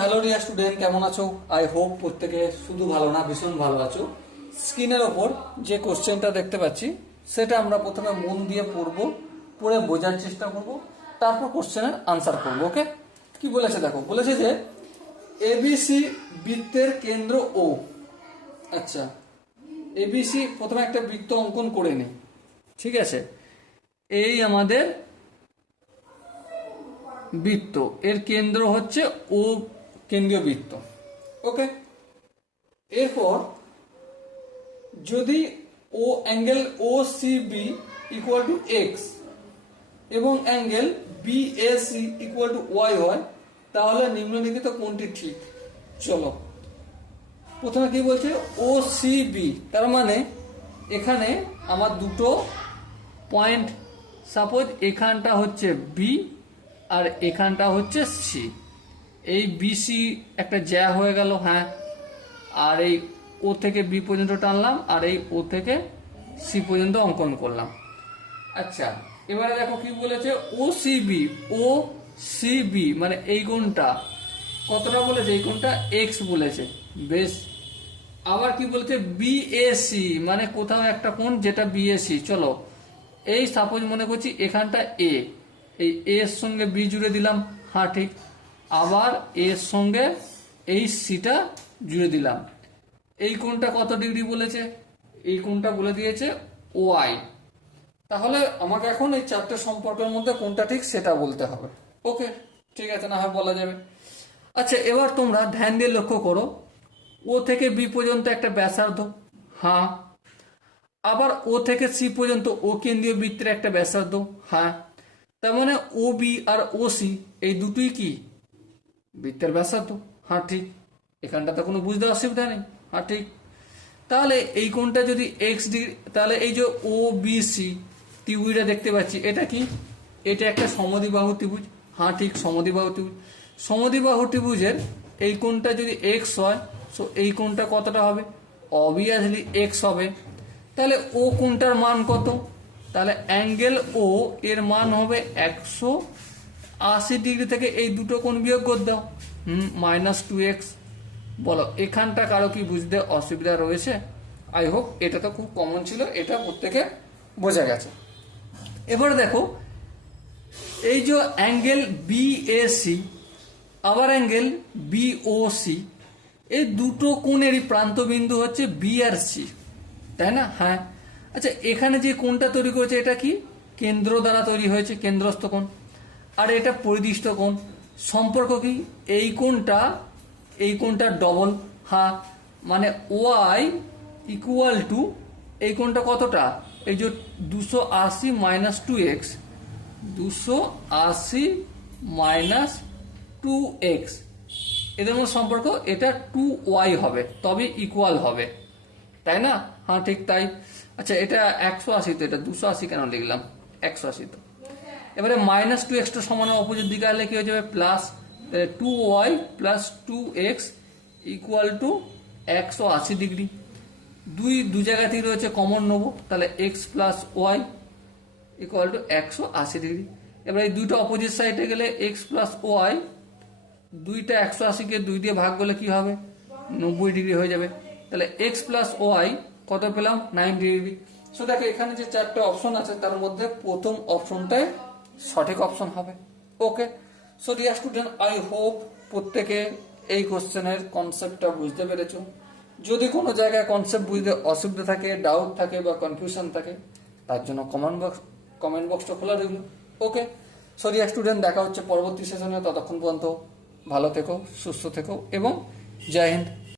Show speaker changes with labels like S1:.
S1: Hello dear student কেমন আছো? I hope প্রত্যেকে শুধু ভালো না, ভীষণ ভালো আছো। স্ক্রিনের ওপর যে কোশ্চেনটা দেখতে পাচ্ছি, সেটা আমরা প্রথমে মন দিয়ে পড়ব, পড়ে বোঝার চেষ্টা করব, তারপর কোশ্চেনের আনসার করব ওকে কি বলেছে দেখো, বলেছে যে এবিসি বৃত্তের কেন্দ্র ও আচ্ছা এবিসি প্রথমে একটা বৃত্ত অঙ্কন করে নিই ঠিক আছে? এই আমাদের বৃত্ত, এর কেন্দ্র হচ্ছে ও কেন্দ্রীয় বৃত্ত। ওকে এরপর, যদি ও angle O C B equal to X এবং angle B A C equal to Y হয়, তাহলে নিম্নলিখিত কোনটি ঠিক। চলো। প্রথমে কি বলছে? ও সি বি তার মানে এখানে আমার দুটো পয়েন্ট সাপোজ এখানটা হচ্ছে বি আর এখানটা হচ্ছে সি এই বিসি একটা জ্যা হয়ে গেল হ্যাঁ। আর এই ও থেকে বি পর্যন্ত টানলাম, আর এই ও থেকে সি পর্যন্ত অঙ্কন করলাম। আচ্ছা এবারে দেখো কি বলেছে? O C B O C B মানে এই কোণটা। কতটা বলেছে? এই কোণটা এক্স বলেছে। বেশ। আবার কি বলেছে? বিএসি মানে কোথাও একটা কোণ যেটা বিএসি চলো, এই সাপোজ মনে করছি এখানটা এ এই এর সঙ্গে বি জুড়ে দিলাম। হ্যাঁ ঠিক। আবার এর সঙ্গে এই সিটা জুড়ে দিলাম। এই কোণটা কত ডিগ্রি বলেছে? এই কোণটা বলে দিয়েছে ওয়াই তাহলে আমাকে এখন এই চারটে সম্পর্কের মধ্যে কোনটা ঠিক সেটা বলতে হবে। ওকে ঠিক আছে, না হয় বলা যাবে। আচ্ছা এবার তোমরা ধ্যান দিয়ে লক্ষ্য করো। ও থেকে বি পর্যন্ত একটা ব্যাসার্ধ। হ্যাঁ। আবার ও থেকে সি পর্যন্ত ও কেন্দ্রীয় বৃত্তের একটা ব্যাসার্ধ। হ্যাঁ। তার মানে ও বি আর ও সি এই দুটোই কি? বৃত্তের ব্যাসার্ধ হ্যাঁ ঠিক। এখানটাতে কোনো বুঝতে অসুবিধা নেই হ্যাঁ ঠিক। তাহলে এই কোণটা যদি এক্স ডিগ্রি তাহলে এই যে ও বি সি ত্রিভুজটা দেখতে পাচ্ছি, এটা কি? এটা একটা সমদ্বিবাহু ত্রিভুজ হ্যাঁ ঠিক, সমদ্বিবাহু ত্রিভুজ। সমদ্বিবাহু ত্রিভুজের এই কোণটা যদি এক্স হয় সো এই কোণটা কতটা হবে? অবভিয়াসলি এক্স হবে। তাহলে ও কোণটার মান কত? তাহলে অ্যাঙ্গেল ও এর মান হবে একশো আশি ডিগ্রি থেকে এই দুটো কোণ বিয়োগ করে দাও। হুম মাইনাস টু এক্স বলো, এখানটা কারও কি বুঝতে অসুবিধা রয়েছে? আই হোপ এটা তো খুব কমন ছিল, এটা প্রত্যেকে বোঝা গেছে। এবারে দেখো, এই যে অ্যাঙ্গেল বিএসি আবার অ্যাঙ্গেল বিওসি এই দুটো কোণেরই প্রান্তবিন্দু হচ্ছে বি আর সি তাই না? হ্যাঁ। আচ্ছা এখানে যে কোণটা তৈরি করেছে, এটা কি? কেন্দ্র দ্বারা তৈরি হয়েছে, কেন্দ্রস্থ কোণ। আর এটা পরিদিষ্ট কোণ। সম্পর্ক কি? এই কোণটা এই কোণটা ডবল হ্যাঁ মানে ওয়াই ইকুয়াল টু এই কোণটা কতটা? এই যে দুশো আশি মাইনাস টু এক্স দুশো আশি মাইনাস টু এক্স এদের মধ্যে সম্পর্ক, এটা টু ওয়াই হবে, তবে ইকুয়াল হবে। তাই না? হ্যাঁ ঠিক তাই। আচ্ছা এটা একশো আশি তো, এটা দুশো আশি কেন লিখলাম? একশো আশি তো। এবারে মাইনাস টু এক্সটা সমান অপোজিট দিকে আসলে কি হয়ে যাবে? Plus two Y plus two X equal to একশো আশি ডিগ্রি দুই, দু জায়গাতেই রয়েছে কমন নেব। তাহলে X plus Y equal to একশো আশি ডিগ্রি এবার এই দুইটা অপোজিট সাইডে গেলে এক্স প্লাস ওয়াই দুইটা একশো আশিকে দুই দিয়ে ভাগ করলে কি হবে? নব্বই ডিগ্রি হয়ে যাবে। তাহলে এক্স প্লাস ওয়াই কত পেলাম? নাইন ডিগ্রি সো দেখো, এখানে যে চারটে অপশন আছে, তার মধ্যে প্রথম অপশনটাই সঠিক অপশন হবে। Okay so dear student I hope প্রত্যেকে এই কোশ্চেনের কনসেপ্টটা বুঝতে পেরেছ। যদি কোনো জায়গায় কনসেপ্ট বুঝতে অসুবিধা থাকে ডাউট থাকে বা কনফিউশন থাকে, তার জন্য কমেন্ট বক্স কমেন্ট বক্সটা খোলা রইল। ওকে সো ডিয়ার স্টুডেন্ট দেখা হচ্ছে পরবর্তী সেশনে ততক্ষণ পর্যন্ত ভালো থেকো, সুস্থ থেকো এবং জয় হিন্দ।